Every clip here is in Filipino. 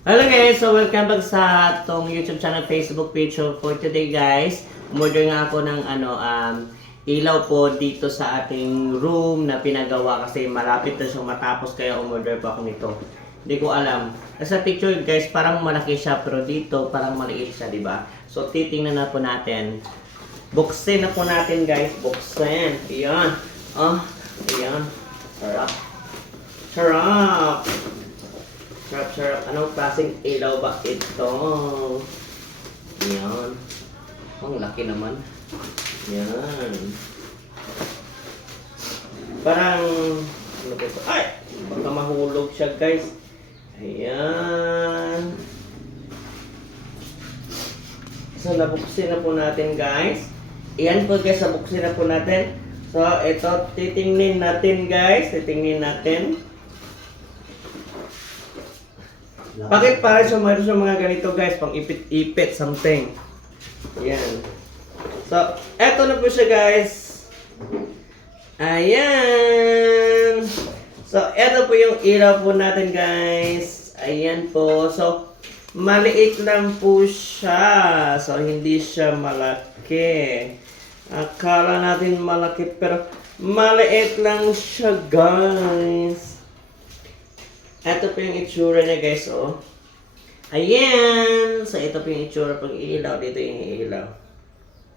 Hello guys! So welcome back sa tong YouTube channel, Facebook page. So for today guys, umorder nga ako ng ano, um, ilaw po dito sa ating room na pinagawa kasi malapit na siyang matapos kaya umorder po ako nito. Hindi ko alam. Sa picture guys, parang malaki siya pero dito parang maliit siya, di ba? So titingnan na po natin. Buksin na po natin guys, buksin. Ayan. Oh, ayan. Sarap. Sarap. Sarap, sarap. Anong klaseng ilaw ba ito? Yan. Ang laki naman. Yan. Parang, ano ba ito? Ay! Baka mahulog siya, guys. Ayan. So, nabuksin na po natin, guys. Ayan po, guys. Nabuksin na po natin. So, ito, titingnin natin, guys. Titingnin natin. Bakit para sa mayroon sa mga ganito guys, pang ipit-ipit something. Ayan. So, eto na po siya guys. Ayan. So, eto po yung ilaw po natin guys. Ayan po. So, maliit lang po siya. So, hindi siya malaki. Akala natin malaki pero maliit lang siya guys. Ito po yung itsura niya guys, oh. Ayan! So, ito po yung itsura pag ilaw. Dito yung ilaw.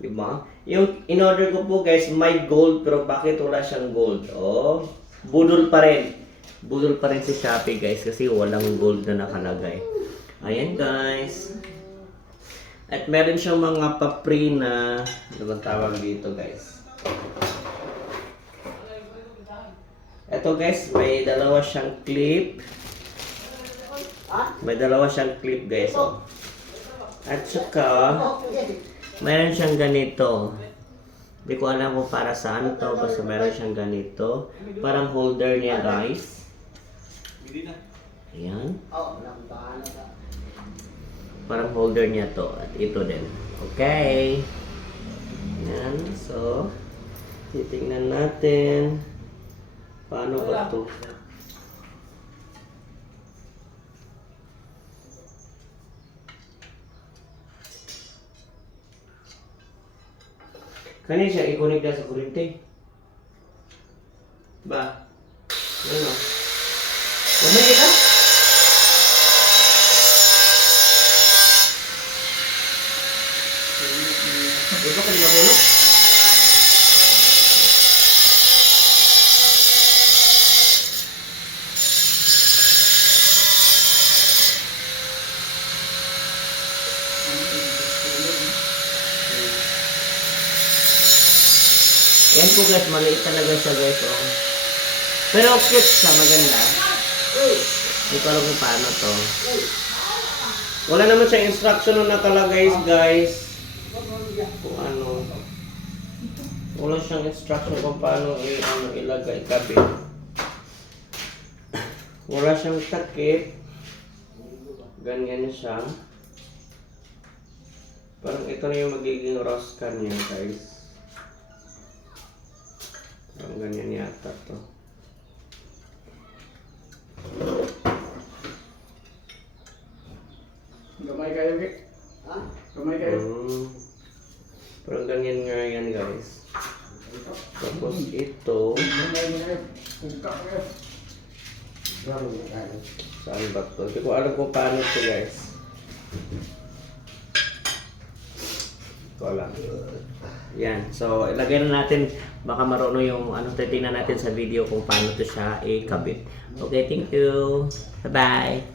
Diba? Yung in-order ko po guys, may gold, pero bakit wala siyang gold? Oh, budol pa rin. Budol pa rin si Shopee guys, kasi walang gold na nakalagay. Ayan guys. At meron siyang mga papri na, ano tawag dito guys? Ito guys, may dalawa siyang clip. May dalawa siyang clip guys. Oh. At saka, mayroon siyang ganito. Hindi ko alam kung para saan to, basta meron siyang ganito. Parang holder niya guys. Ayan. Parang holder niya to. At ito din. Okay. Ayan. So, titingnan natin. Paano ba ito? Kani siya i-connect sa kurente. Ba? Ano? Umay ka? Di ba kanina mo? Yan po guys, maliit talaga siya guys. Oh. Pero cute siya, maganda. Hindi ko alam kung paano to. Wala naman siya instruction na nakalagay guys. Kung ano. Wala siyang instruction kung paano i ano, ilagay kabit. Wala siyang takip. Ganyan siya. Parang ito na yung magiging rosca niya guys. Parang ganyan yata to. Gamay kayo, Vic. Ha? Gamay kayo. Hmm. Parang ganyan nga yan guys. Tapos ito, Gamay kayo. Pugka kayo. saan ba to? Hindi ko alam kung paano to guys. Ko alam. Yan. So, ilagay na natin. Baka marunong yung ano, titingnan natin sa video kung paano to siya ikabit. Okay, thank you. Bye-bye.